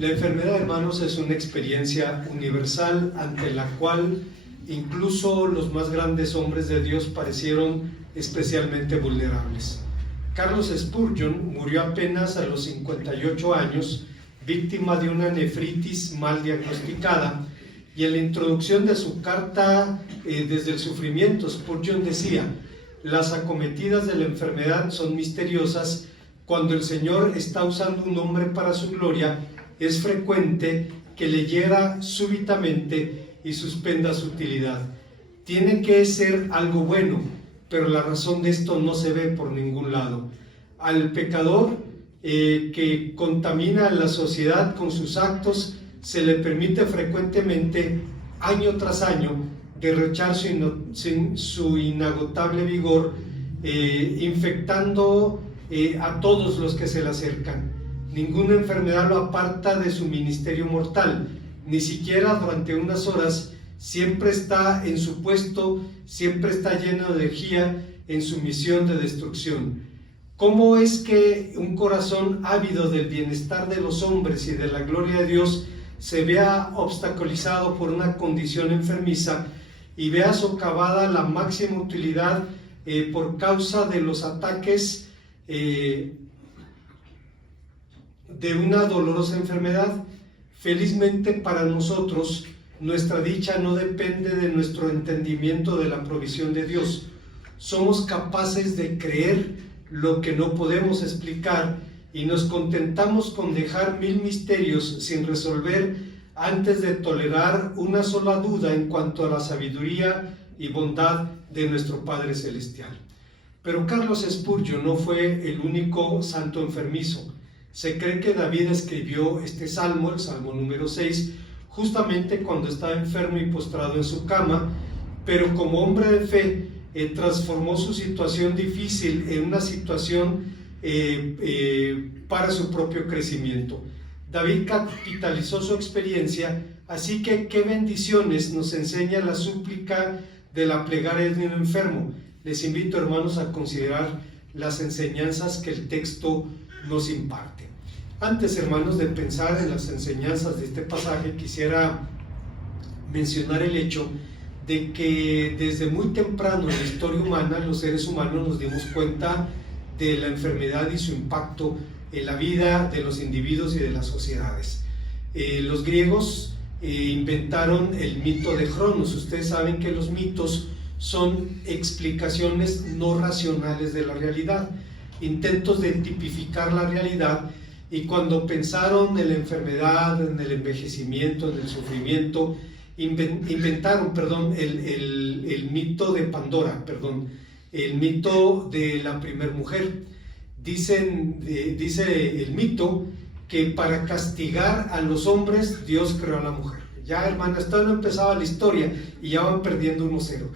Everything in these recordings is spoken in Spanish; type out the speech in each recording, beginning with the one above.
La enfermedad, hermanos, es una experiencia universal ante la cual incluso los más grandes hombres de Dios parecieron especialmente vulnerables. Carlos Spurgeon murió apenas a los 58 años, víctima de una nefritis mal diagnosticada, y en la introducción de su carta Desde el sufrimiento, Spurgeon decía: las acometidas de la enfermedad son misteriosas. Cuando el Señor está usando un hombre para su gloria, es frecuente que le hiera súbitamente y suspenda su utilidad. Tiene que ser algo bueno, pero la razón de esto no se ve por ningún lado. Al pecador que contamina a la sociedad con sus actos, se le permite frecuentemente, año tras año, derrochar su inagotable vigor, infectando a todos los que se le acercan. Ninguna enfermedad lo aparta de su ministerio mortal, ni siquiera durante unas horas. Siempre está en su puesto, siempre está lleno de energía en su misión de destrucción. ¿Cómo es que un corazón ávido del bienestar de los hombres y de la gloria de Dios se vea obstaculizado por una condición enfermiza y vea socavada la máxima utilidad por causa de los ataques de una dolorosa enfermedad? Felizmente para nosotros, nuestra dicha no depende de nuestro entendimiento de la provisión de Dios. Somos capaces de creer lo que no podemos explicar y nos contentamos con dejar 1000 misterios sin resolver antes de tolerar una sola duda en cuanto a la sabiduría y bondad de nuestro Padre Celestial. Pero Carlos Spurgeon no fue el único santo enfermizo. Se cree que David escribió este salmo, el Salmo número 6, justamente cuando estaba enfermo y postrado en su cama, pero como hombre de fe transformó su situación difícil en una situación para su propio crecimiento. David capitalizó su experiencia, así que qué bendiciones nos enseña la súplica de la plegaria de un enfermo. Les invito, hermanos, a considerar las enseñanzas que el texto nos imparte. Antes, hermanos, de pensar en las enseñanzas de este pasaje, quisiera mencionar el hecho de que desde muy temprano en la historia humana, los seres humanos nos dimos cuenta de la enfermedad y su impacto en la vida de los individuos y de las sociedades. Los griegos inventaron el mito de Cronos. Ustedes saben que los mitos son explicaciones no racionales de la realidad, intentos de tipificar la realidad, y cuando pensaron en la enfermedad, en el envejecimiento, en el sufrimiento, inventaron el mito de Pandora, el mito de la primer mujer. Dice el mito que para castigar a los hombres Dios creó a la mujer. Ya, hermanas, todavía no empezaba la historia y ya van perdiendo 1-0.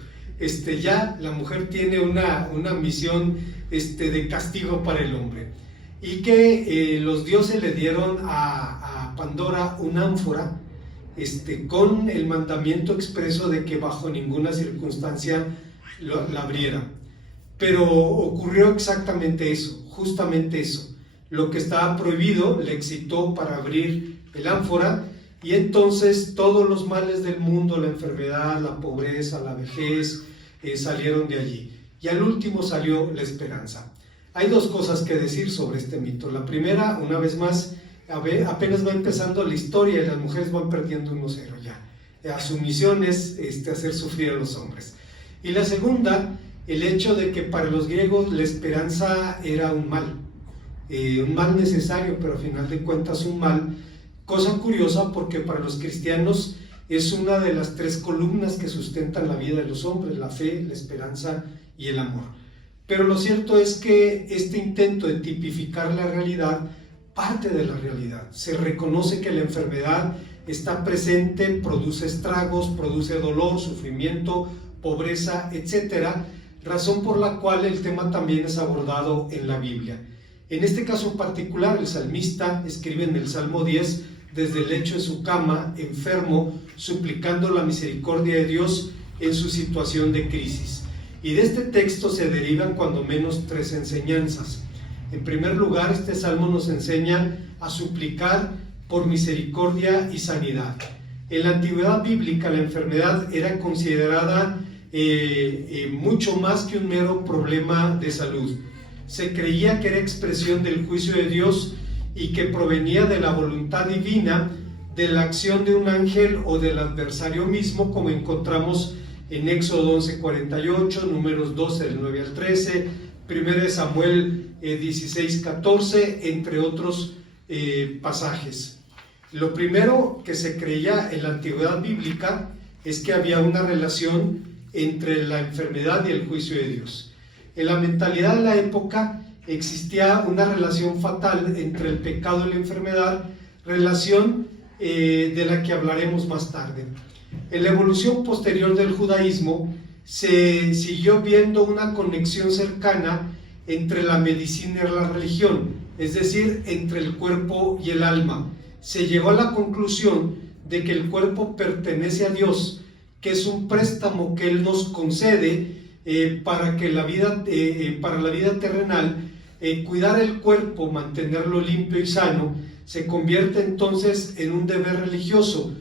Ya la mujer tiene una misión de castigo para el hombre, y que los dioses le dieron a Pandora una ánfora con el mandamiento expreso de que bajo ninguna circunstancia la abriera. Pero ocurrió exactamente eso, justamente eso. Lo que estaba prohibido le excitó para abrir el ánfora, y entonces todos los males del mundo, la enfermedad, la pobreza, la vejez, salieron de allí. Y al último salió la esperanza. Hay dos cosas que decir sobre este mito. La primera, una vez más, apenas va empezando la historia y las mujeres van perdiendo 1-0 ya. Su misión es hacer sufrir a los hombres. Y la segunda, el hecho de que para los griegos la esperanza era un mal necesario, pero a final de cuentas un mal. Cosa curiosa, porque para los cristianos es una de las 3 columnas que sustentan la vida de los hombres: la fe, la esperanza y el amor. Pero lo cierto es que este intento de tipificar la realidad parte de la realidad. Se reconoce que la enfermedad está presente, produce estragos, produce dolor, sufrimiento, pobreza, etcétera, razón por la cual el tema también es abordado en la Biblia. En este caso particular, el salmista escribe en el Salmo 10 desde el lecho de su cama, enfermo, suplicando la misericordia de Dios en su situación de crisis. Y de este texto se derivan cuando menos 3 enseñanzas. En primer lugar, este salmo nos enseña a suplicar por misericordia y sanidad. En la antigüedad bíblica la enfermedad era considerada mucho más que un mero problema de salud. Se creía que era expresión del juicio de Dios y que provenía de la voluntad divina, de la acción de un ángel o del adversario mismo, como encontramos en Éxodo 11:48, Números 12 del 9 al 13, 1 Samuel 16:14, entre otros pasajes. Lo primero que se creía en la antigüedad bíblica es que había una relación entre la enfermedad y el juicio de Dios. En la mentalidad de la época existía una relación fatal entre el pecado y la enfermedad, relación de la que hablaremos más tarde. En la evolución posterior del judaísmo se siguió viendo una conexión cercana entre la medicina y la religión, es decir, entre el cuerpo y el alma. Se llegó a la conclusión de que el cuerpo pertenece a Dios, que es un préstamo que Él nos concede para la vida terrenal. Cuidar el cuerpo, mantenerlo limpio y sano, se convierte entonces en un deber religioso,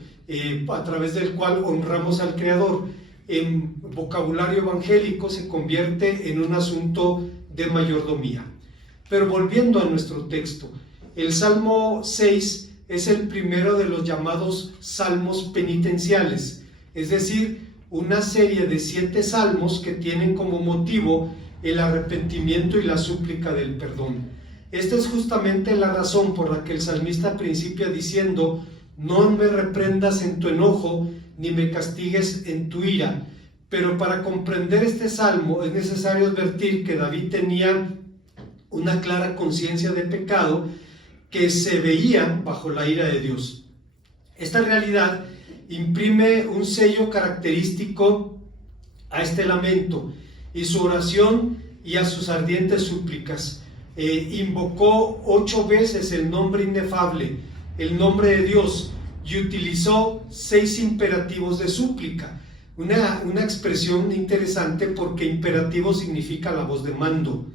a través del cual honramos al Creador. En vocabulario evangélico se convierte en un asunto de mayordomía. Pero volviendo a nuestro texto, el Salmo 6 es el primero de los llamados salmos penitenciales, es decir, una serie de 7 salmos que tienen como motivo el arrepentimiento y la súplica del perdón. Esta es justamente la razón por la que el salmista principia diciendo: no me reprendas en tu enojo, ni me castigues en tu ira. Pero para comprender este salmo es necesario advertir que David tenía una clara conciencia de pecado que se veía bajo la ira de Dios. Esta realidad imprime un sello característico a este lamento y su oración y a sus ardientes súplicas. Invocó 8 veces el nombre inefable, el nombre de Dios, y utilizó 6 imperativos de súplica. Una expresión interesante, porque imperativo significa la voz de mando,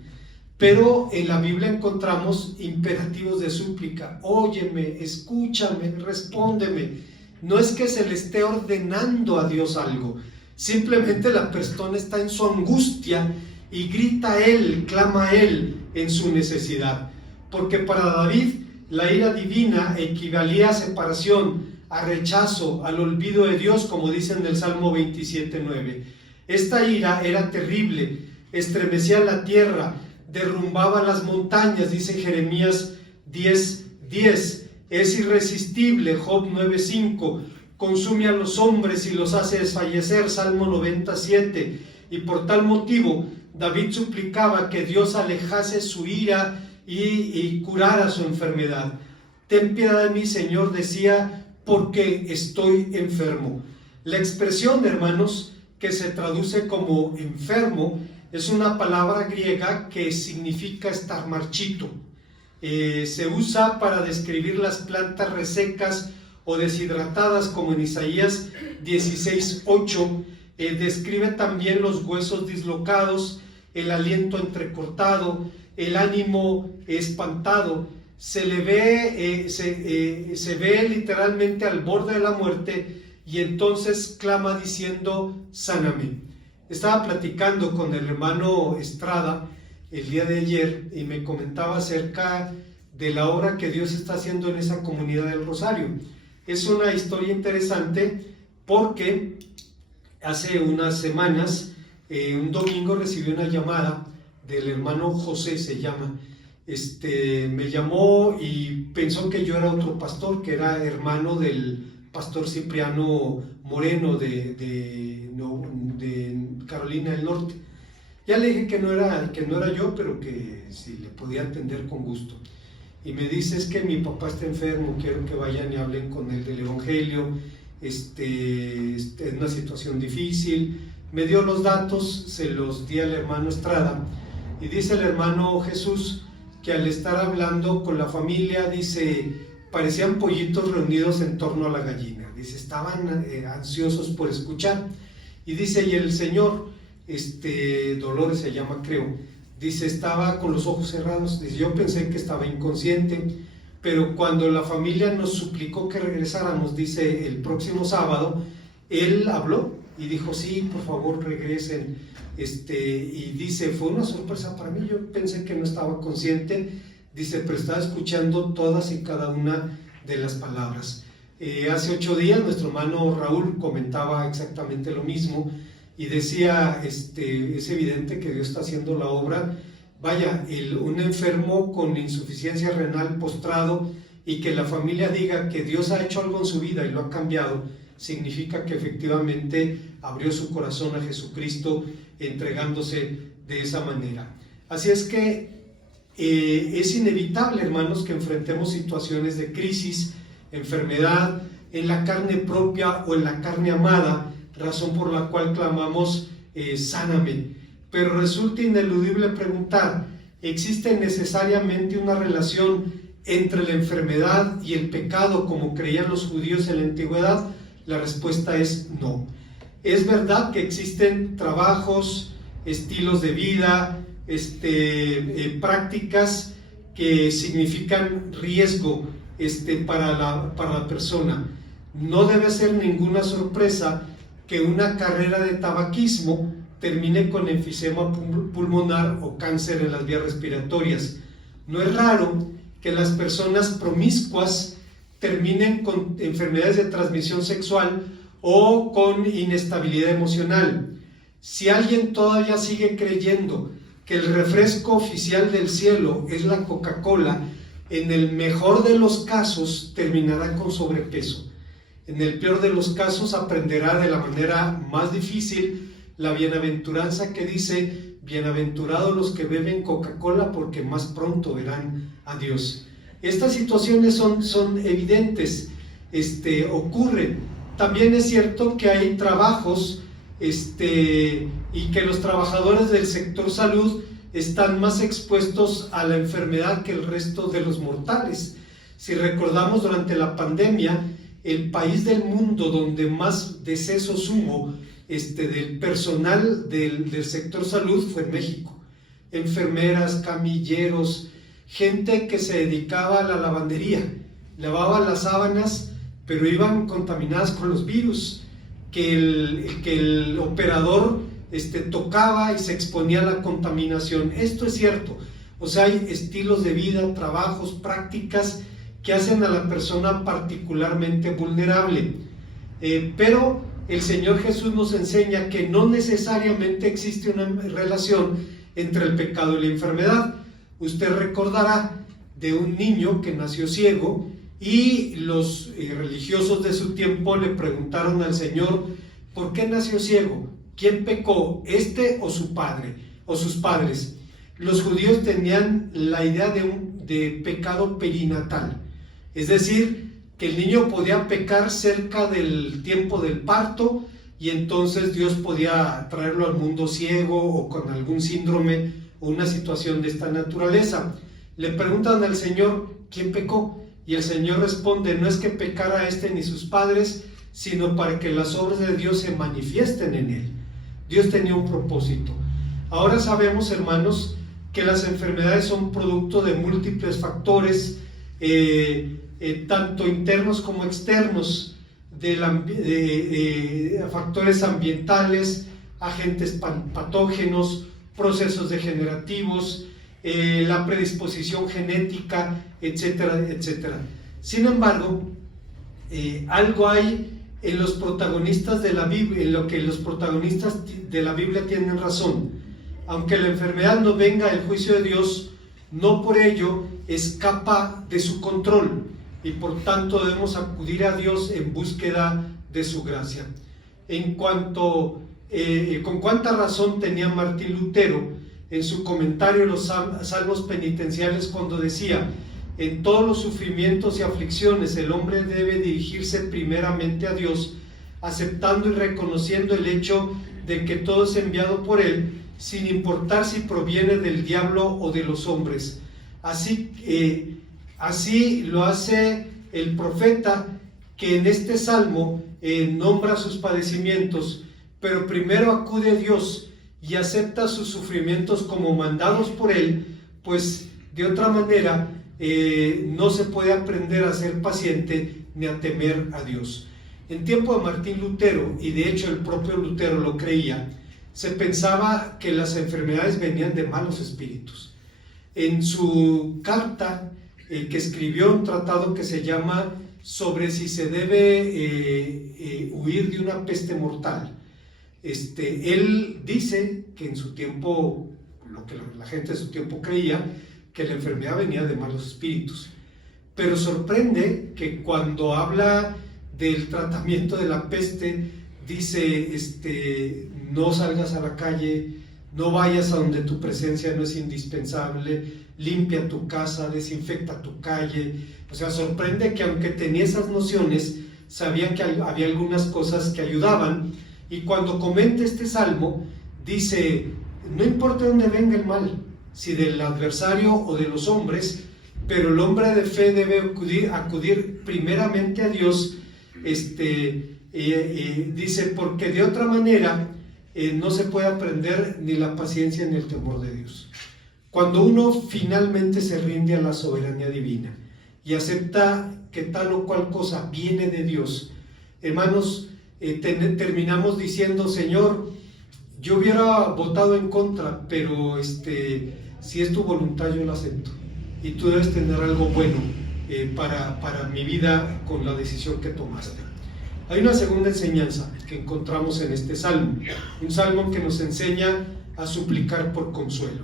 pero en la Biblia encontramos imperativos de súplica. Óyeme, escúchame, respóndeme. No es que se le esté ordenando a Dios algo, simplemente la persona está en su angustia y grita a Él, clama a Él en su necesidad. Porque para David la ira divina equivalía a separación, a rechazo, al olvido de Dios, como dice en el Salmo 27:9. Esta ira era terrible, estremecía la tierra, derrumbaba las montañas, dice Jeremías 10:10. Es irresistible, Job 9:5. Consume a los hombres y los hace desfallecer, Salmo 97. Y por tal motivo David suplicaba que Dios alejase su ira y curara su enfermedad. Ten piedad de mí, Señor, decía, porque estoy enfermo. La expresión, hermanos, que se traduce como enfermo, es una palabra griega que significa estar marchito. Se usa para describir las plantas resecas o deshidratadas, como en Isaías 16:8. Describe también los huesos dislocados, el aliento entrecortado, el ánimo espantado. Se ve literalmente al borde de la muerte, y entonces clama diciendo: sáname. Estaba platicando con el hermano Estrada el día de ayer y me comentaba acerca de la obra que Dios está haciendo en esa comunidad del Rosario. Es una historia interesante porque hace unas semanas, un domingo, recibí una llamada del hermano José, se llama. Me llamó y pensó que yo era otro pastor, que era hermano del pastor Cipriano Moreno de Carolina del Norte. Ya le dije que no era yo, pero que si le podía atender con gusto. Y me dice: es que mi papá está enfermo, quiero que vayan y hablen con él del Evangelio, es una situación difícil. Me dio los datos, se los di al hermano Estrada, y dice el hermano Jesús que al estar hablando con la familia, dice, parecían pollitos reunidos en torno a la gallina. Dice, estaban ansiosos por escuchar. Y dice, y el señor, Dolores se llama, creo, dice, estaba con los ojos cerrados. Dice, yo pensé que estaba inconsciente. pero cuando la familia nos suplicó que regresáramos, dice, el próximo sábado, él habló y dijo, sí, por favor regresen, y dice, fue una sorpresa para mí, yo pensé que no estaba consciente, dice, pero estaba escuchando todas y cada una de las palabras. Hace 8 días nuestro hermano Raúl comentaba exactamente lo mismo y decía, es evidente que Dios está haciendo la obra. Vaya, un enfermo con insuficiencia renal postrado y que la familia diga que Dios ha hecho algo en su vida y lo ha cambiado, significa que efectivamente abrió su corazón a Jesucristo entregándose de esa manera. Así es que es inevitable, hermanos, que enfrentemos situaciones de crisis, enfermedad, en la carne propia o en la carne amada, razón por la cual clamamos, sáname. Pero resulta ineludible preguntar, ¿existe necesariamente una relación entre la enfermedad y el pecado como creían los judíos en la antigüedad? La respuesta es no. Es verdad que existen trabajos, estilos de vida, prácticas que significan riesgo para la persona. No debe ser ninguna sorpresa que una carrera de tabaquismo termine con enfisema pulmonar o cáncer en las vías respiratorias. No es raro que las personas promiscuas terminen con enfermedades de transmisión sexual o con inestabilidad emocional. Si alguien todavía sigue creyendo que el refresco oficial del cielo es la Coca-Cola, en el mejor de los casos terminará con sobrepeso. En el peor de los casos aprenderá de la manera más difícil la bienaventuranza que dice, bienaventurados los que beben Coca-Cola porque más pronto verán a Dios. Estas situaciones son evidentes, ocurren. También es cierto que hay trabajos y que los trabajadores del sector salud están más expuestos a la enfermedad que el resto de los mortales. Si recordamos, durante la pandemia, el país del mundo donde más decesos hubo del personal del sector salud fue en México. Enfermeras, camilleros, gente que se dedicaba a la lavandería, lavaban las sábanas, pero iban contaminadas con los virus, que el operador tocaba y se exponía a la contaminación. Esto es cierto. O sea, hay estilos de vida, trabajos, prácticas que hacen a la persona particularmente vulnerable. Pero el Señor Jesús nos enseña que no necesariamente existe una relación entre el pecado y la enfermedad. Usted recordará de un niño que nació ciego y los religiosos de su tiempo le preguntaron al Señor, ¿por qué nació ciego? ¿Quién pecó, o su padre o sus padres? Los judíos tenían la idea de pecado perinatal, es decir, que el niño podía pecar cerca del tiempo del parto y entonces Dios podía traerlo al mundo ciego o con algún síndrome o una situación de esta naturaleza. Le preguntan al Señor, ¿quién pecó? Y el Señor responde, no es que pecara ni sus padres, sino para que las obras de Dios se manifiesten en él. Dios tenía un propósito. Ahora sabemos, hermanos, que las enfermedades son producto de múltiples factores, tanto internos como externos, de factores ambientales, agentes patógenos, procesos degenerativos, la predisposición genética, etcétera, etcétera. Sin embargo, algo hay en los protagonistas de la Biblia, en lo que los protagonistas de la Biblia tienen razón. Aunque la enfermedad no venga del juicio de Dios, no por ello escapa de su control y por tanto debemos acudir a Dios en búsqueda de su gracia. Con cuánta razón tenía Martín Lutero en su comentario los salmos penitenciales cuando decía, en todos los sufrimientos y aflicciones el hombre debe dirigirse primeramente a Dios, aceptando y reconociendo el hecho de que todo es enviado por Él, sin importar si proviene del diablo o de los hombres. Así lo hace el profeta, que en este salmo nombra sus padecimientos, pero primero acude a Dios y acepta sus sufrimientos como mandados por Él, pues de otra manera no se puede aprender a ser paciente ni a temer a Dios. En tiempo de Martín Lutero, y de hecho el propio Lutero lo creía, se pensaba que las enfermedades venían de malos espíritus. En su carta que escribió, un tratado que se llama sobre si se debe huir de una peste mortal, él dice que en su tiempo, lo que la gente de su tiempo creía, que la enfermedad venía de malos espíritus. Pero sorprende que cuando habla del tratamiento de la peste, dice, no salgas a la calle, no vayas a donde tu presencia no es indispensable, limpia tu casa, desinfecta tu calle. O sea, sorprende que aunque tenía esas nociones, sabía que había algunas cosas que ayudaban. Y cuando comenta este salmo, dice, no importa dónde venga el mal, si del adversario o de los hombres, pero el hombre de fe debe acudir primeramente a Dios. Dice, porque de otra manera no se puede aprender ni la paciencia ni el temor de Dios. Cuando uno finalmente se rinde a la soberanía divina y acepta que tal o cual cosa viene de Dios, hermanos, terminamos diciendo, Señor, yo hubiera votado en contra, pero si es tu voluntad yo lo acepto, y tú debes tener algo bueno para mi vida con la decisión que tomaste. Hay una segunda enseñanza que encontramos en este salmo, un salmo que nos enseña a suplicar por consuelo.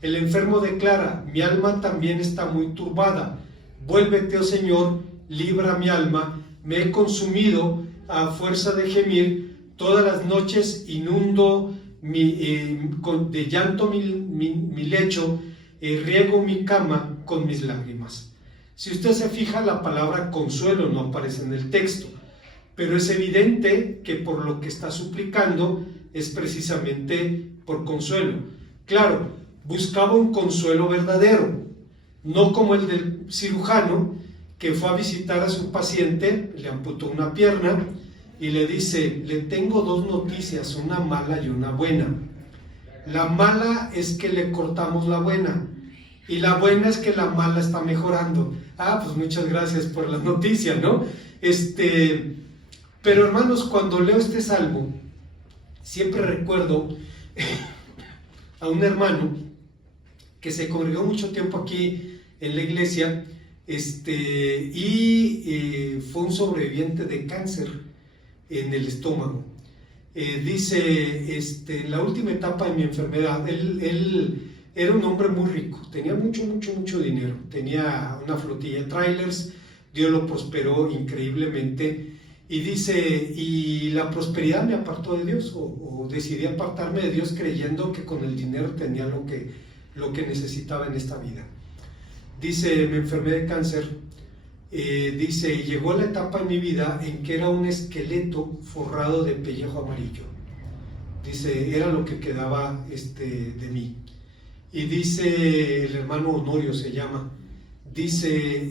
El enfermo declara, mi alma también está muy turbada, vuélvete, oh Señor, libra mi alma, me he consumido a fuerza de gemir, todas las noches inundo de llanto mi lecho, riego mi cama con mis lágrimas. Si usted se fija, la palabra consuelo no aparece en el texto, pero es evidente que por lo que está suplicando es precisamente por consuelo. Claro, buscaba un consuelo verdadero, no como el del cirujano que fue a visitar a su paciente, le amputó una pierna y le dice, le tengo dos noticias, una mala y una buena. La mala es que le cortamos la buena y la buena es que la mala está mejorando. Pues muchas gracias por la noticia, ¿no? Pero hermanos, cuando leo este salmo, siempre recuerdo a un hermano que se congregó mucho tiempo aquí en la iglesia, fue un sobreviviente de cáncer en el estómago. Dice, la última etapa de mi enfermedad, él era un hombre muy rico, tenía mucho dinero, tenía una flotilla de trailers, Dios lo prosperó increíblemente, y dice, y la prosperidad me apartó de Dios, o decidí apartarme de Dios creyendo que con el dinero tenía lo que necesitaba en esta vida. Dice, me enfermé de cáncer, dice, llegó la etapa en mi vida en que era un esqueleto forrado de pellejo amarillo. Dice, era lo que quedaba de mí. Y dice, el hermano Honorio se llama, dice,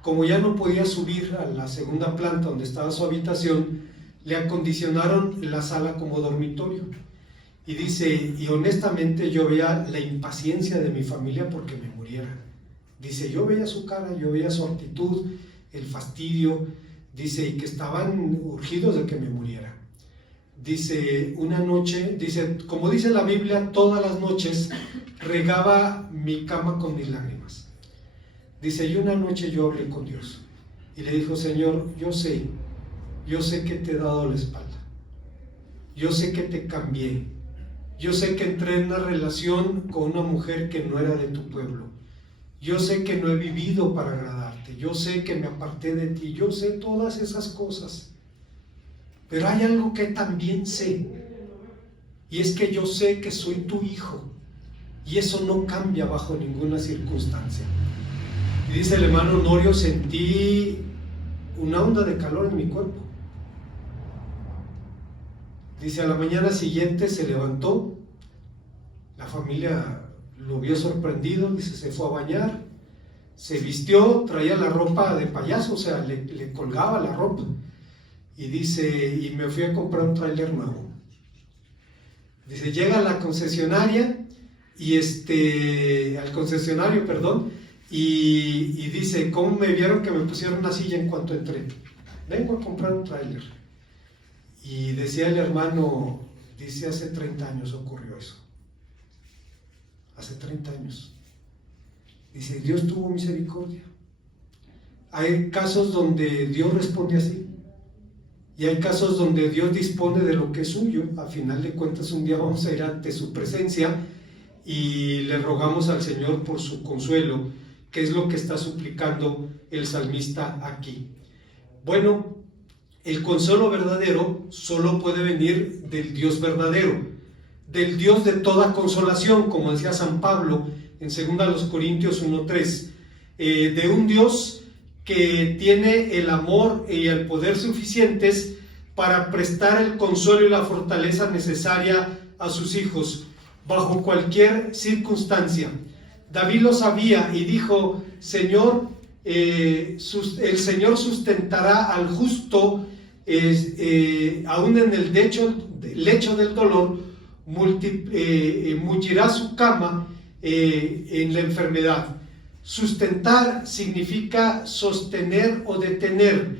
como ya no podía subir a la segunda planta donde estaba su habitación, le acondicionaron la sala como dormitorio. Y dice, y honestamente yo veía la impaciencia de mi familia porque me muriera. Dice, yo veía su cara, yo veía su actitud, el fastidio, dice, y que estaban urgidos de que me muriera. Dice, una noche, dice, como dice la Biblia, todas las noches regaba mi cama con mis lágrimas. Dice, y una noche yo hablé con Dios y le dijo, Señor, yo sé que te he dado la espalda, yo sé que te cambié, yo sé que entré en una relación con una mujer que no era de tu pueblo, yo sé que no he vivido para agradarte, yo sé que me aparté de ti, yo sé todas esas cosas, pero hay algo que también sé, y es que yo sé que soy tu hijo, y eso no cambia bajo ninguna circunstancia. Y dice el hermano Honorio, sentí una onda de calor en mi cuerpo. Dice, a la mañana siguiente se levantó, la familia lo vio sorprendido, dice, se fue a bañar, se vistió, traía la ropa de payaso, o sea, le colgaba la ropa. Y dice, y me fui a comprar un tráiler nuevo. Dice, llega a la concesionaria, al concesionario, perdón, y dice, ¿cómo me vieron que me pusieron una silla en cuanto entré? Vengo a comprar un tráiler. Y decía el hermano, dice, hace 30 años ocurrió eso. Hace 30 años. Dice, Dios tuvo misericordia. Hay casos donde Dios responde así. Y hay casos donde Dios dispone de lo que es suyo. A final de cuentas, un día vamos a ir ante su presencia y le rogamos al Señor por su consuelo, que es lo que está suplicando el salmista aquí. Bueno, el consuelo verdadero solo puede venir del Dios verdadero, del Dios de toda consolación, como decía San Pablo en 2 Corintios 1:3, de un Dios que tiene el amor y el poder suficientes para prestar el consuelo y la fortaleza necesaria a sus hijos, bajo cualquier circunstancia. David lo sabía y dijo, Señor, el Señor sustentará al justo, aún en el lecho del dolor, multirá su cama en la enfermedad. Sustentar significa sostener o detener.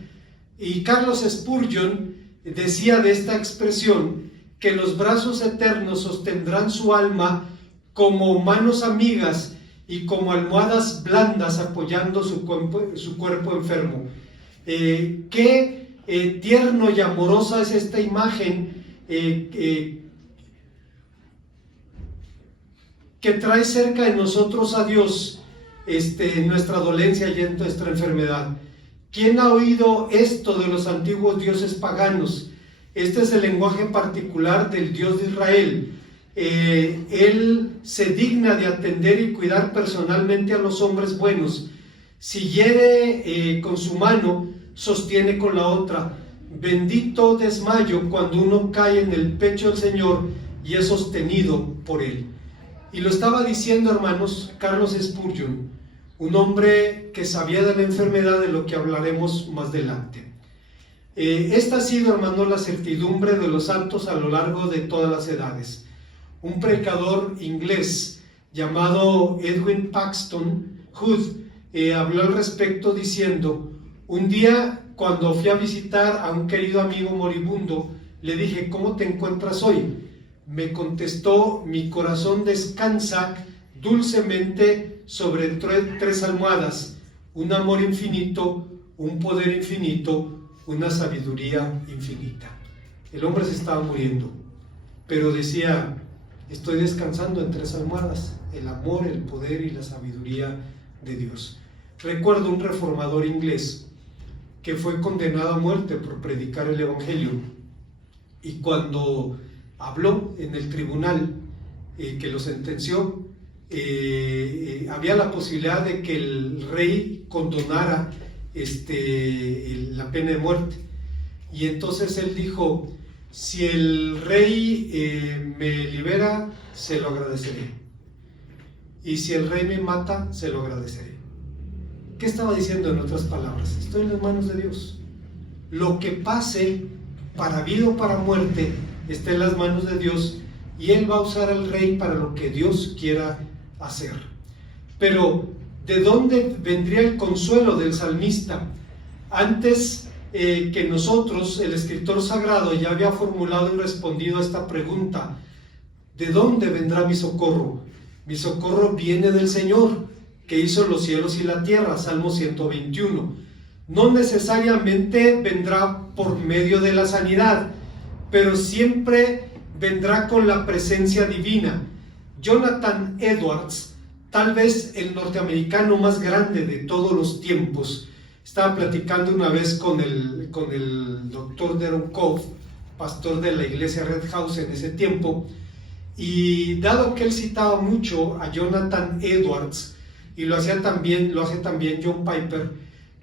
Y Carlos Spurgeon decía de esta expresión que los brazos eternos sostendrán su alma como manos amigas y como almohadas blandas apoyando su cuerpo enfermo. Qué tierno y amorosa es esta imagen que trae cerca de nosotros a Dios en nuestra dolencia y en nuestra enfermedad. ¿Quién ha oído esto de los antiguos dioses paganos? Este es el lenguaje particular del Dios de Israel. Él se digna de atender y cuidar personalmente a los hombres buenos. Si hiere con su mano, sostiene con la otra. Bendito desmayo cuando uno cae en el pecho del Señor y es sostenido por Él. Y lo estaba diciendo, hermanos, Carlos Spurgeon, un hombre que sabía de la enfermedad, de lo que hablaremos más adelante. Esta ha sido, hermanos, la certidumbre de los santos a lo largo de todas las edades. Un predicador inglés llamado Edwin Paxton Hood habló al respecto diciendo, un día cuando fui a visitar a un querido amigo moribundo, le dije, ¿cómo te encuentras hoy? Me contestó, mi corazón descansa dulcemente sobre tres almohadas, un amor infinito, un poder infinito, una sabiduría infinita. El hombre se estaba muriendo, pero decía, estoy descansando en tres almohadas, el amor, el poder y la sabiduría de Dios. Recuerdo un reformador inglés que fue condenado a muerte por predicar el Evangelio, y cuando habló en el tribunal que lo sentenció, había la posibilidad de que el rey condonara la pena de muerte. Y entonces él dijo, si el rey me libera, se lo agradeceré. Y si el rey me mata, se lo agradeceré. ¿Qué estaba diciendo en otras palabras? Estoy en las manos de Dios. Lo que pase, para vida o para muerte, está en las manos de Dios, y Él va a usar al rey para lo que Dios quiera hacer. Pero, ¿de dónde vendría el consuelo del salmista? Antes que nosotros, el escritor sagrado ya había formulado y respondido a esta pregunta: ¿de dónde vendrá mi socorro? Mi socorro viene del Señor, que hizo los cielos y la tierra, Salmo 121. No necesariamente vendrá por medio de la sanidad, pero siempre vendrá con la presencia divina. Jonathan Edwards, tal vez el norteamericano más grande de todos los tiempos, estaba platicando una vez con el doctor Deron Koff, pastor de la iglesia Red House en ese tiempo, y dado que él citaba mucho a Jonathan Edwards, y lo hace también John Piper,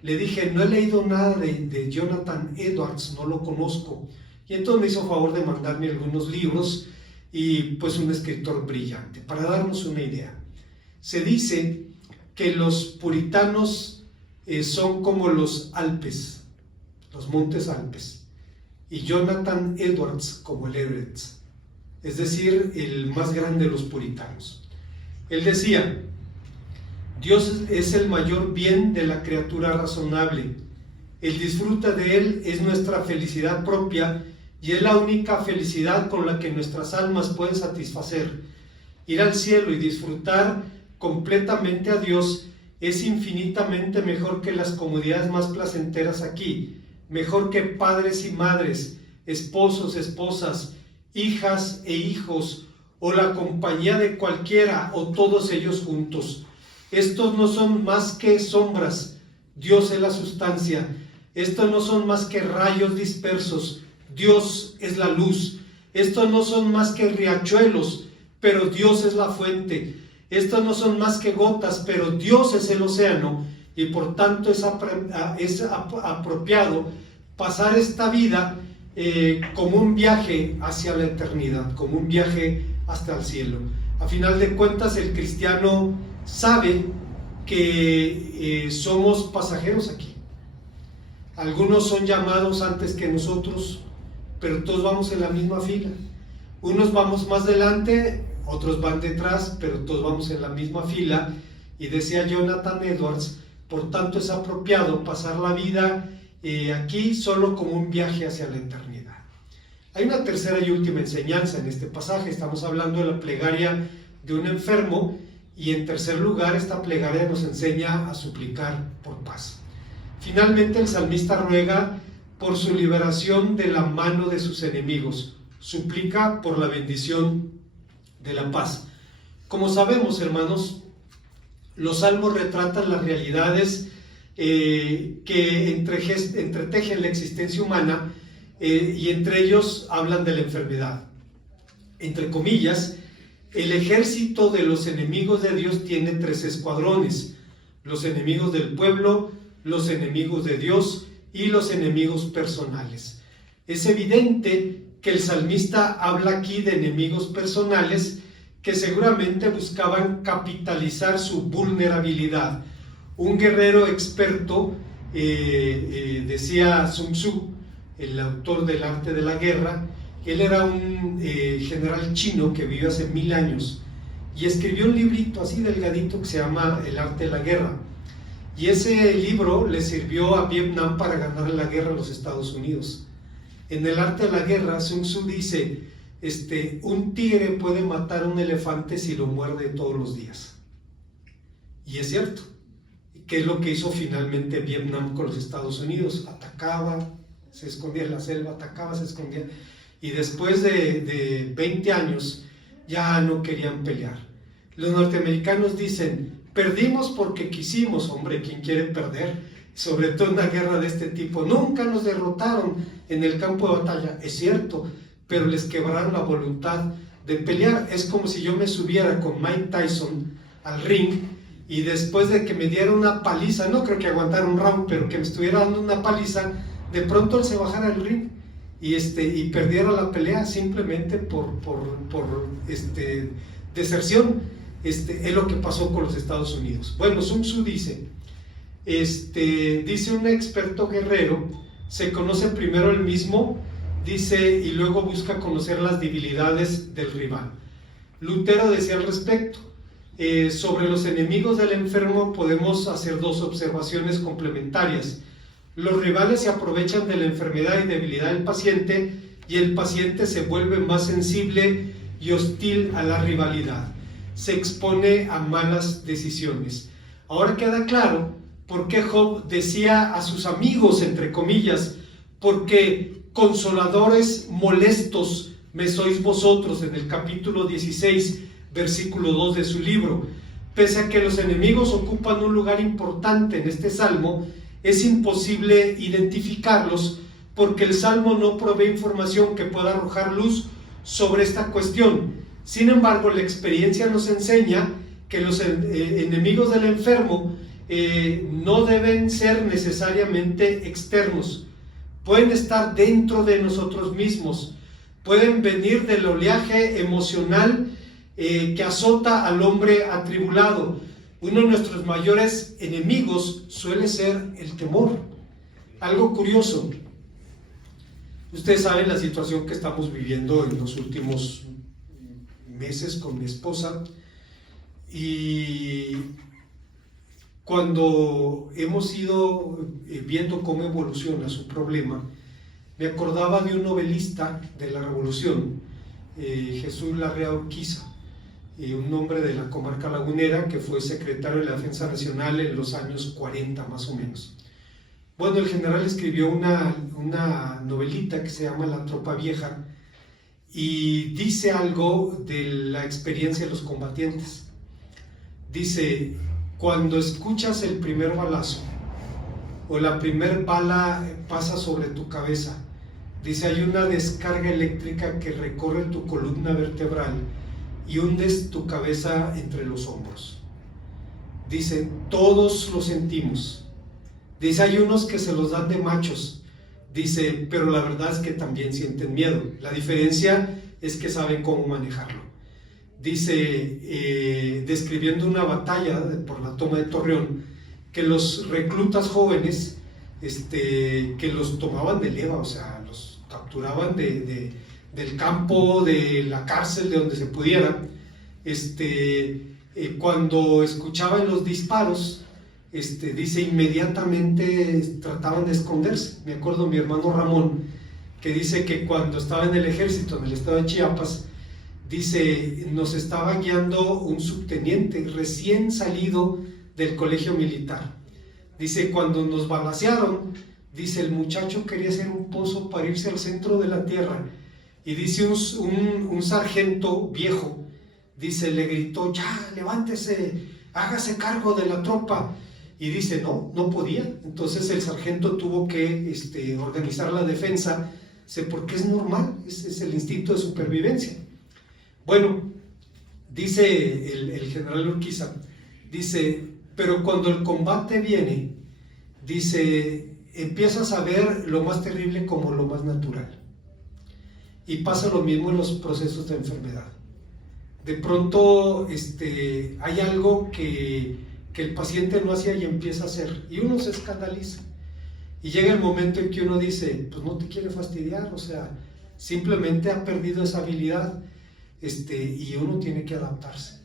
le dije, no he leído nada de Jonathan Edwards, no lo conozco. Y entonces me hizo favor de mandarme algunos libros, y pues un escritor brillante, para darnos una idea. Se dice que los puritanos son como los Alpes, los montes Alpes, y Jonathan Edwards como el Everest, es decir, el más grande de los puritanos. Él decía, Dios es el mayor bien de la criatura razonable. El disfrute de Él es nuestra felicidad propia y es la única felicidad con la que nuestras almas pueden satisfacer. Ir al cielo y disfrutar completamente a Dios es infinitamente mejor que las comodidades más placenteras aquí, mejor que padres y madres, esposos, esposas, hijas e hijos, o la compañía de cualquiera o todos ellos juntos. Estos no son más que sombras, Dios es la sustancia. Estos no son más que rayos dispersos, Dios es la luz. Estos no son más que riachuelos, pero Dios es la fuente. Estos no son más que gotas, pero Dios es el océano, y por tanto es apropiado pasar esta vida como un viaje hacia la eternidad, como un viaje hasta el cielo. A final de cuentas, el cristiano sabe que somos pasajeros aquí. Algunos son llamados antes que nosotros, pero todos vamos en la misma fila. Unos vamos más delante, otros van detrás, pero todos vamos en la misma fila. Y decía Jonathan Edwards, por tanto es apropiado pasar la vida aquí solo como un viaje hacia la eternidad. Hay una tercera y última enseñanza en este pasaje. Estamos hablando de la plegaria de un enfermo, y en tercer lugar, esta plegaria nos enseña a suplicar por paz. Finalmente, el salmista ruega por su liberación de la mano de sus enemigos, suplica por la bendición de la paz. Como sabemos, hermanos, los salmos retratan las realidades que entretejen la existencia humana, y entre ellos hablan de la enfermedad. Entre comillas, el ejército de los enemigos de Dios tiene 3 escuadrones: los enemigos del pueblo, los enemigos de Dios y los enemigos personales. Es evidente que el salmista habla aquí de enemigos personales que seguramente buscaban capitalizar su vulnerabilidad. Un guerrero experto, decía Sun Tzu, el autor del arte de la guerra, él era un general chino que vivió hace 1000 años y escribió un librito así delgadito que se llama El arte de la guerra. Y ese libro le sirvió a Vietnam para ganar la guerra a los Estados Unidos. En El arte de la guerra, Sun Tzu dice, un tigre puede matar a un elefante si lo muerde todos los días. Y es cierto. ¿Qué es lo que hizo finalmente Vietnam con los Estados Unidos? Atacaba, se escondía en la selva, atacaba, se escondía. Y después de 20 años ya no querían pelear. Los norteamericanos dicen, perdimos porque quisimos. Hombre, ¿quién quiere perder? Sobre todo en una guerra de este tipo. Nunca nos derrotaron en el campo de batalla. Es cierto, pero les quebraron la voluntad de pelear. Es como si yo me subiera con Mike Tyson al ring y después de que me diera una paliza, no creo que aguantara un round, pero que me estuviera dando una paliza, de pronto él se bajara al ring y perdiera la pelea simplemente por deserción. Es lo que pasó con los Estados Unidos. Bueno, Sun Tzu dice, dice un experto guerrero, se conoce primero el mismo, dice, y luego busca conocer las debilidades del rival. Lutero decía al respecto, sobre los enemigos del enfermo podemos hacer 2 observaciones complementarias. Los rivales se aprovechan de la enfermedad y debilidad del paciente, y el paciente se vuelve más sensible y hostil a la rivalidad. Se expone a malas decisiones. Ahora queda claro por qué Job decía a sus amigos, entre comillas, porque consoladores molestos me sois vosotros, en el capítulo 16, versículo 2 de su libro. Pese a que los enemigos ocupan un lugar importante en este salmo, es imposible identificarlos porque el salmo no provee información que pueda arrojar luz sobre esta cuestión. Sin embargo, la experiencia nos enseña que los enemigos del enfermo no deben ser necesariamente externos. Pueden estar dentro de nosotros mismos, pueden venir del oleaje emocional que azota al hombre atribulado. Uno de nuestros mayores enemigos suele ser el temor. Algo curioso, ustedes saben la situación que estamos viviendo en los últimos meses con mi esposa, y cuando hemos ido viendo cómo evoluciona su problema, me acordaba de un novelista de la Revolución, Jesús Larrea Urquiza, un hombre de la comarca lagunera que fue secretario de la Defensa Nacional en los años 40 más o menos. Bueno, el general escribió una novelita que se llama La Tropa Vieja y dice algo de la experiencia de los combatientes. Dice: cuando escuchas el primer balazo o la primer bala pasa sobre tu cabeza, dice, hay una descarga eléctrica que recorre tu columna vertebral y hundes tu cabeza entre los hombros. Dice, todos lo sentimos. Dice, hay unos que se los dan de machos. Dice, pero la verdad es que también sienten miedo. La diferencia es que saben cómo manejarlo. Dice, describiendo una batalla por la toma de Torreón, que los reclutas jóvenes, que los tomaban de leva, o sea, los capturaban del campo, de la cárcel, de donde se pudiera. Cuando escuchaban los disparos, dice, inmediatamente trataban de esconderse. Me acuerdo mi hermano Ramón, que dice que cuando estaba en el ejército, en el estado de Chiapas, dice, nos estaba guiando un subteniente recién salido del colegio militar. Dice, cuando nos balacearon, dice, el muchacho quería hacer un pozo para irse al centro de la tierra. Y dice, un sargento viejo, dice, le gritó, ya, levántese, hágase cargo de la tropa. Y dice, no podía. Entonces el sargento tuvo que organizar la defensa, porque es normal, es el instinto de supervivencia. Bueno, dice el general Urquiza, dice, pero cuando el combate viene, dice, empiezas a ver lo más terrible como lo más natural. Y pasa lo mismo en los procesos de enfermedad. De pronto hay algo que el paciente no hacía y empieza a hacer, y uno se escandaliza. Y llega el momento en que uno dice, pues no te quiere fastidiar, o sea, simplemente ha perdido esa habilidad. Y uno tiene que adaptarse,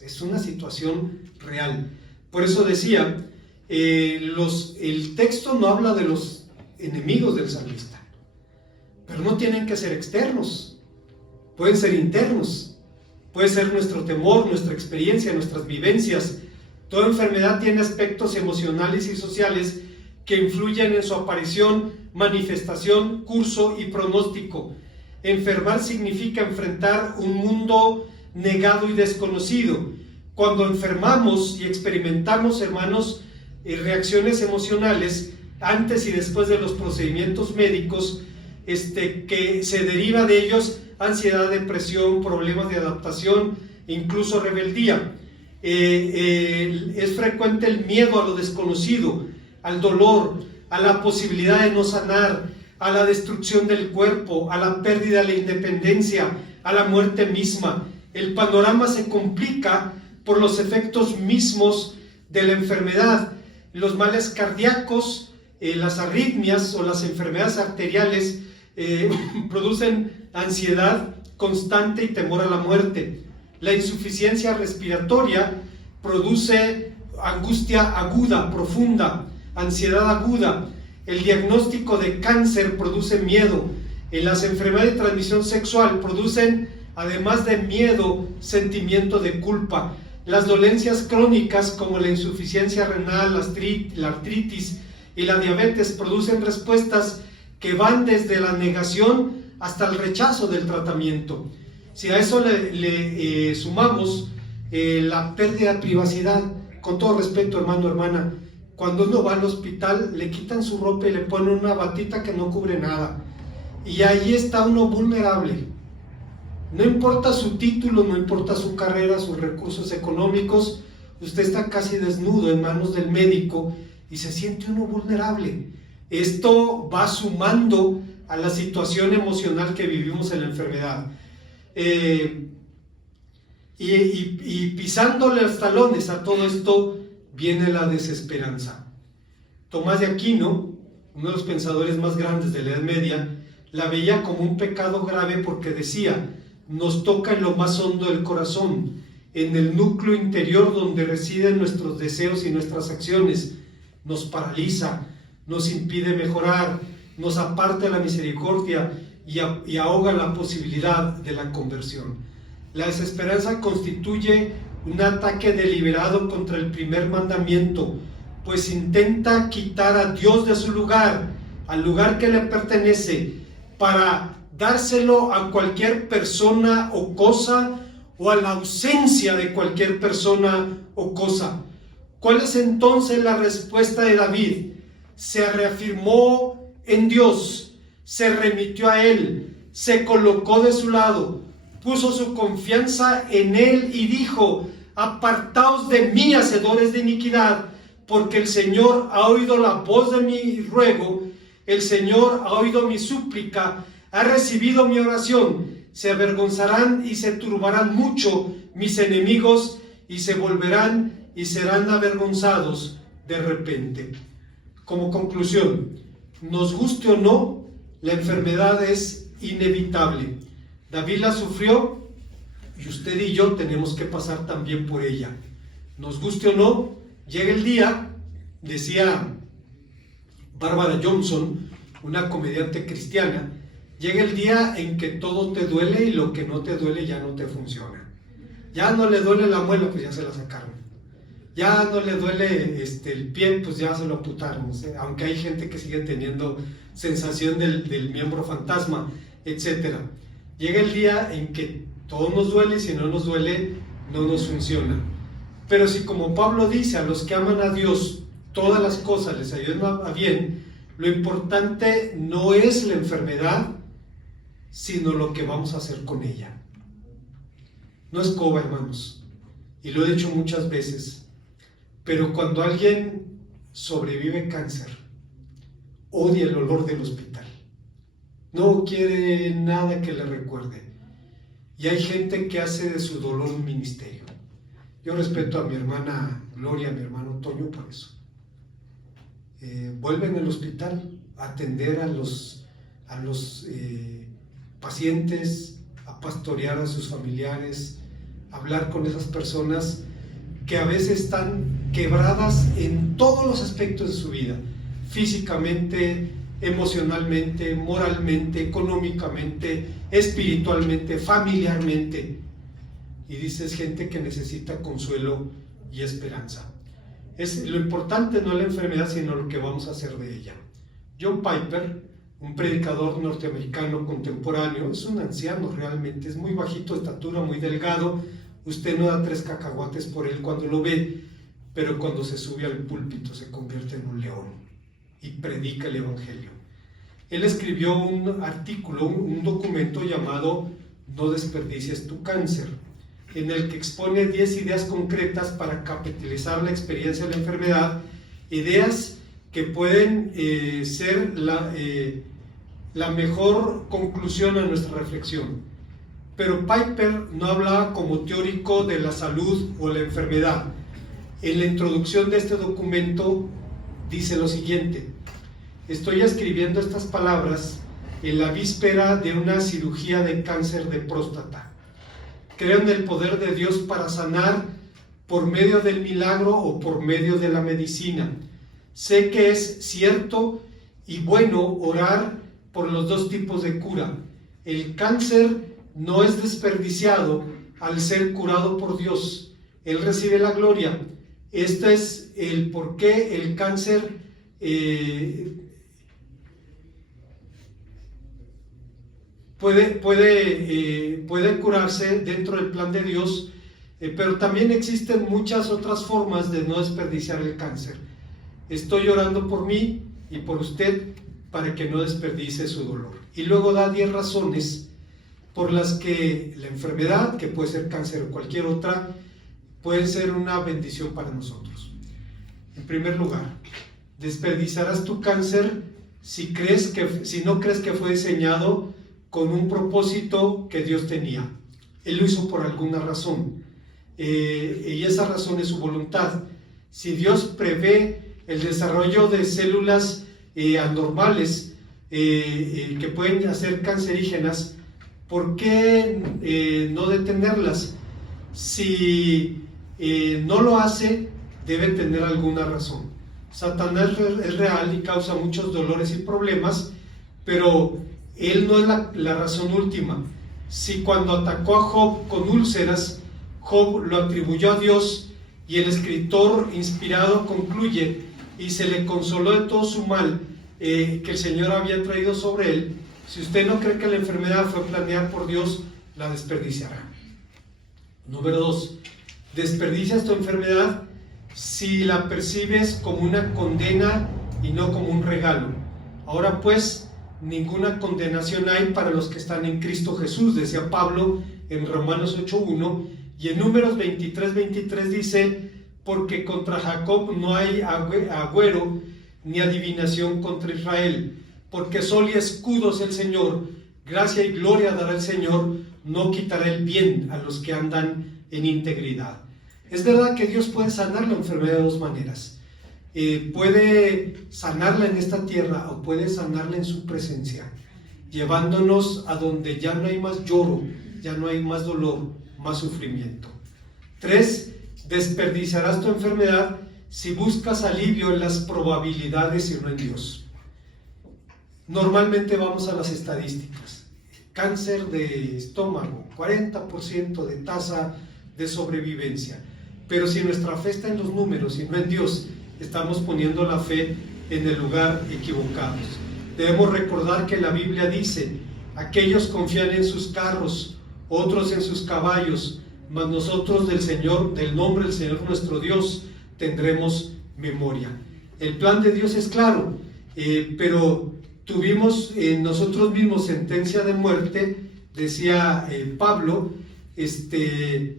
es una situación real. Por eso decía, el texto no habla de los enemigos del salmista, pero no tienen que ser externos, pueden ser internos, puede ser nuestro temor, nuestra experiencia, nuestras vivencias. Toda enfermedad tiene aspectos emocionales y sociales que influyen en su aparición, manifestación, curso y pronóstico. Enfermar significa enfrentar un mundo negado y desconocido. Cuando enfermamos y experimentamos, hermanos, reacciones emocionales antes y después de los procedimientos médicos, que se deriva de ellos ansiedad, depresión, problemas de adaptación, incluso rebeldía. Es frecuente el miedo a lo desconocido, al dolor, a la posibilidad de no sanar, a la destrucción del cuerpo, a la pérdida de la independencia, a la muerte misma. El panorama se complica por los efectos mismos de la enfermedad. Los males cardíacos, las arritmias o las enfermedades arteriales producen ansiedad constante y temor a la muerte. La insuficiencia respiratoria produce angustia aguda, profunda, ansiedad aguda. El diagnóstico de cáncer produce miedo. Las enfermedades de transmisión sexual producen, además de miedo, sentimiento de culpa. Las dolencias crónicas como la insuficiencia renal, la artritis y la diabetes producen respuestas que van desde la negación hasta el rechazo del tratamiento. Si a eso le sumamos la pérdida de privacidad, con todo respeto, hermano, hermana, cuando uno va al hospital le quitan su ropa y le ponen una batita que no cubre nada, y ahí está uno vulnerable. No importa su título, no importa su carrera, sus recursos económicos, usted está casi desnudo en manos del médico y se siente uno vulnerable. Esto va sumando a la situación emocional que vivimos en la enfermedad. Y pisándole los talones a todo esto viene la desesperanza. Tomás de Aquino, uno de los pensadores más grandes de la Edad Media, la veía como un pecado grave porque decía, nos toca en lo más hondo del corazón, en el núcleo interior donde residen nuestros deseos y nuestras acciones. Nos paraliza, nos impide mejorar, nos aparta de la misericordia y ahoga la posibilidad de la conversión. La desesperanza constituye un ataque deliberado contra el primer mandamiento, pues intenta quitar a Dios de su lugar, al lugar que le pertenece, para dárselo a cualquier persona o cosa, o a la ausencia de cualquier persona o cosa. ¿Cuál es entonces la respuesta de David? Se reafirmó en Dios, se remitió a Él, se colocó de su lado, puso su confianza en Él y dijo: apartaos de mí, hacedores de iniquidad, porque el Señor ha oído la voz de mi ruego, el Señor ha oído mi súplica, ha recibido mi oración. Se avergonzarán y se turbarán mucho mis enemigos, y se volverán y serán avergonzados de repente. Como conclusión, nos guste o no, la enfermedad es inevitable. David la sufrió y usted y yo tenemos que pasar también por ella. Nos guste o no, llega el día, decía Barbara Johnson, una comediante cristiana, llega el día en que todo te duele y lo que no te duele ya no te funciona. Ya no le duele la muela, pues ya se la sacaron. Ya no le duele el pie, pues ya se lo amputaron. Aunque hay gente que sigue teniendo sensación del miembro fantasma, etc. Llega el día en que todo nos duele y si no nos duele, no nos funciona. Pero si, como Pablo dice, a los que aman a Dios, todas las cosas les ayudan a bien, lo importante no es la enfermedad, sino lo que vamos a hacer con ella. No es coba, hermanos, y lo he dicho muchas veces, pero cuando alguien sobrevive cáncer, odia el olor del hospital, no quiere nada que le recuerde, y hay gente que hace de su dolor un ministerio. Yo respeto a mi hermana Gloria, a mi hermano Toño por eso. Vuelven al hospital a atender a los pacientes, a pastorear a sus familiares, a hablar con esas personas que a veces están quebradas en todos los aspectos de su vida, físicamente, emocionalmente, moralmente, económicamente, espiritualmente, familiarmente. Y dices, gente que necesita consuelo y esperanza. Lo importante no es la enfermedad, sino lo que vamos a hacer de ella. John Piper, un predicador norteamericano contemporáneo, es un anciano realmente, es muy bajito de estatura, muy delgado. Usted no da 3 cacahuates por él cuando lo ve, pero cuando se sube al púlpito se convierte en un león y predica el evangelio. Él escribió un artículo, un documento llamado No desperdicies tu cáncer, en el que expone 10 ideas concretas para capitalizar la experiencia de la enfermedad, ideas que pueden ser la mejor conclusión a nuestra reflexión. Pero Piper no hablaba como teórico de la salud o la enfermedad. En la introducción de este documento dice lo siguiente: estoy escribiendo estas palabras en la víspera de una cirugía de cáncer de próstata. Creo en el poder de Dios para sanar por medio del milagro o por medio de la medicina. Sé que es cierto y bueno orar por los dos tipos de cura. El cáncer no es desperdiciado al ser curado por Dios. Él recibe la gloria. Este es el por qué el cáncer puede curarse dentro del plan de Dios, pero también existen muchas otras formas de no desperdiciar el cáncer. Estoy orando por mí y por usted para que no desperdicie su dolor. Y luego da 10 razones por las que la enfermedad, que puede ser cáncer o cualquier otra, puede ser una bendición para nosotros. En primer lugar, desperdiciarás tu cáncer si no crees que fue diseñado con un propósito que Dios tenía. Él lo hizo por alguna razón, y esa razón es su voluntad. Si Dios prevé el desarrollo de células anormales que pueden ser cancerígenas, ¿por qué no detenerlas? Si no lo hace, debe tener alguna razón. Satanás es real y causa muchos dolores y problemas, pero él no es la razón última. Si cuando atacó a Job con úlceras, Job lo atribuyó a Dios, y el escritor inspirado concluye: y se le consoló de todo su mal que el Señor había traído sobre él. Si usted no cree que la enfermedad fue planeada por Dios, la desperdiciará. Número 2. Desperdicias tu enfermedad si la percibes como una condena y no como un regalo. Ahora pues, ninguna condenación hay para los que están en Cristo Jesús, decía Pablo en Romanos 8:1, y en Números 23:23 dice: porque contra Jacob no hay agüero ni adivinación contra Israel, porque sol y escudo es el Señor, gracia y gloria dará el Señor, no quitará el bien a los que andan en integridad. Es verdad que Dios puede sanar la enfermedad de dos maneras. Puede sanarla en esta tierra o puede sanarla en su presencia, llevándonos a donde ya no hay más lloro, ya no hay más dolor, más sufrimiento. 3. Desperdiciarás tu enfermedad si buscas alivio en las probabilidades y no en Dios. Normalmente vamos a las estadísticas. Cáncer de estómago, 40% de tasa de sobrevivencia. Pero si nuestra fe está en los números y no en Dios, estamos poniendo la fe en el lugar equivocado. Debemos recordar que la Biblia dice: aquellos confían en sus carros, otros en sus caballos, mas nosotros del nombre del Señor nuestro Dios tendremos memoria. El plan de Dios es claro, pero tuvimos nosotros mismos sentencia de muerte, decía Pablo,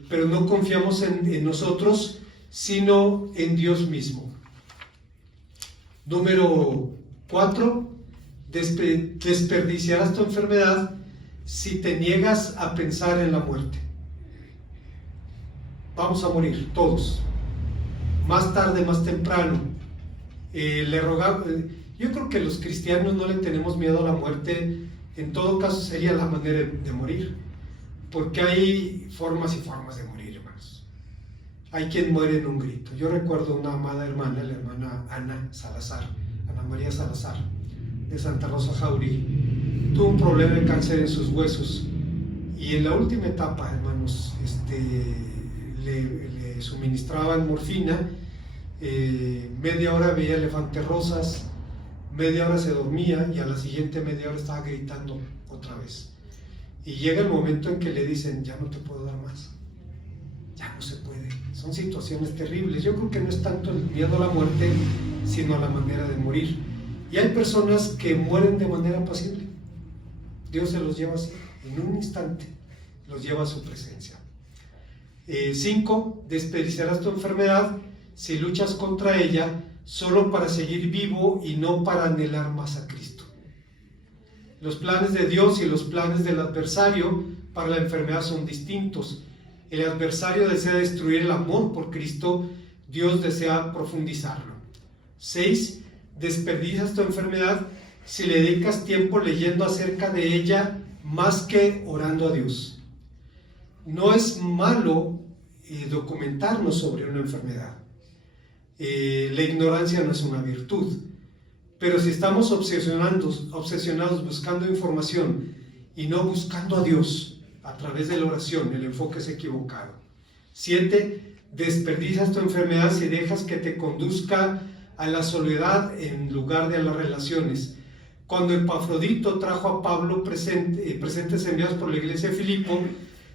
pero no confiamos en nosotros, sino en Dios mismo. Número 4, desperdiciarás tu enfermedad si te niegas a pensar en la muerte. Vamos a morir todos, más tarde, más temprano. Yo creo que los cristianos no le tenemos miedo a la muerte. En todo caso sería la manera de morir, porque hay formas y formas de morir, hermanos. Hay quien muere en un grito. Yo recuerdo una amada hermana, la hermana Ana María Salazar, de Santa Rosa Jauregui. Tuvo un problema de cáncer en sus huesos, y en la última etapa, hermanos, le suministraban morfina. Media hora veía elefantes rosas, media hora se dormía y a la siguiente media hora estaba gritando otra vez. Y llega el momento en que le dicen: ya no te puedo dar más, ya no se puede. Son situaciones terribles. Yo creo que no es tanto el miedo a la muerte, sino a la manera de morir. Y hay personas que mueren de manera apacible. Dios se los lleva así, en un instante los lleva a su presencia. 5. Desperdiciarás tu enfermedad si luchas contra ella solo para seguir vivo y no para anhelar más a Cristo. Los planes de Dios y los planes del adversario para la enfermedad son distintos. El adversario desea destruir el amor por Cristo, Dios desea profundizarlo. 6. Desperdicias tu enfermedad si le dedicas tiempo leyendo acerca de ella más que orando a Dios. No es malo documentarnos sobre una enfermedad. La ignorancia no es una virtud, pero si estamos obsesionados buscando información y no buscando a Dios a través de la oración, el enfoque es equivocado. 7. Desperdicias tu enfermedad si dejas que te conduzca a la soledad en lugar de a las relaciones. Cuando Epafrodito trajo a Pablo presentes enviados por la iglesia de Filipo,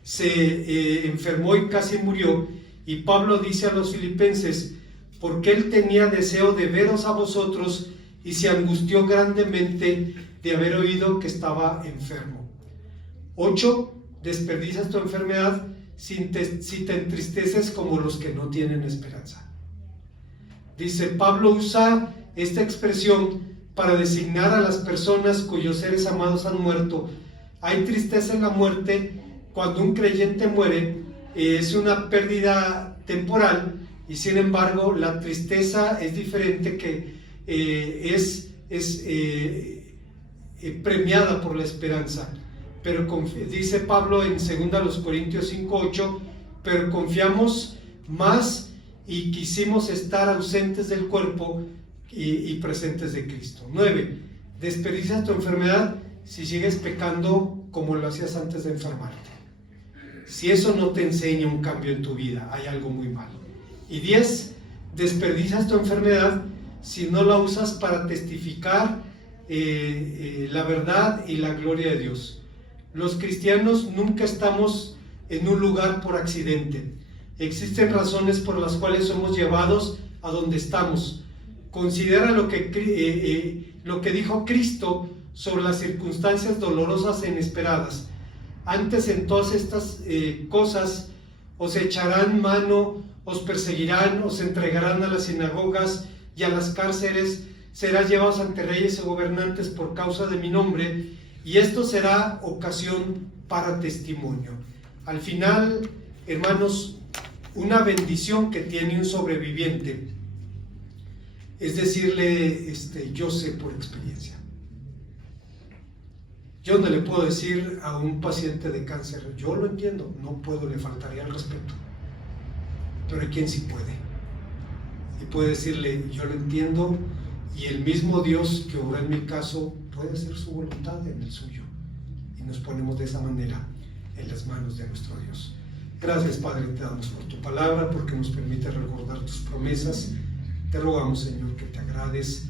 se enfermó y casi murió, y Pablo dice a los filipenses: porque él tenía deseo de veros a vosotros y se angustió grandemente de haber oído que estaba enfermo. 8. Desperdicias tu enfermedad si te entristeces como los que no tienen esperanza. Dice, Pablo usa esta expresión para designar a las personas cuyos seres amados han muerto. Hay tristeza en la muerte. Cuando un creyente muere, es una pérdida temporal, y sin embargo la tristeza es diferente, que es premiada por la esperanza. Pero dice Pablo en 2 Corintios 5:8 pero confiamos más y quisimos estar ausentes del cuerpo y presentes de Cristo. 9. Desperdicias tu enfermedad si sigues pecando como lo hacías antes de enfermarte. Si eso no te enseña un cambio en tu vida, hay algo muy malo. Y 10. Desperdicias tu enfermedad si no la usas para testificar la verdad y la gloria de Dios. Los cristianos nunca estamos en un lugar por accidente. Existen razones por las cuales somos llevados a donde estamos. Considera lo que dijo Cristo sobre las circunstancias dolorosas e inesperadas. Antes en todas estas cosas os echarán mano, os perseguirán, os entregarán a las sinagogas y a las cárceles, serás llevados ante reyes y gobernantes por causa de mi nombre, y esto será ocasión para testimonio. Al final, hermanos, una bendición que tiene un sobreviviente es decirle, yo sé por experiencia. Yo no le puedo decir a un paciente de cáncer, yo lo entiendo, no puedo, le faltaría el respeto. Pero hay quien sí puede. Y puede decirle, yo lo entiendo, y el mismo Dios que obró en mi caso puede hacer su voluntad en el suyo. Y nos ponemos de esa manera en las manos de nuestro Dios. Gracias, Padre, te damos por tu palabra, porque nos permite recordar tus promesas. Te rogamos, Señor, que te agrades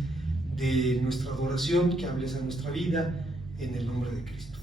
de nuestra adoración, que hables a nuestra vida, en el nombre de Cristo.